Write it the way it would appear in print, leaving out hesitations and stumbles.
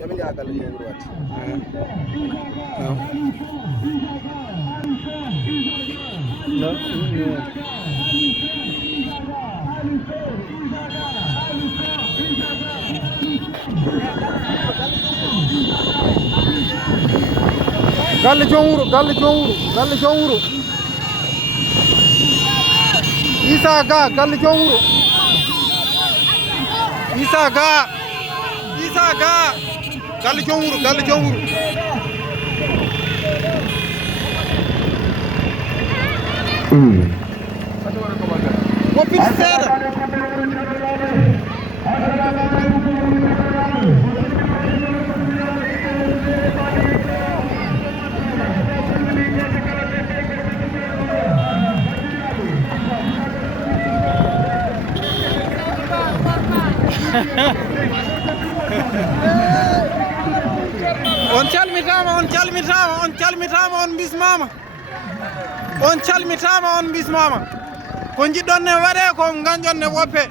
Yamin ya galle jowuro wati. No. Galle jowuro Isa Ga galle jowuro Isa Ga galle jowuro ko piti seeɗa on calmitama on bismama ko jiɗɗon ne waɗe ko ganjon ne woppe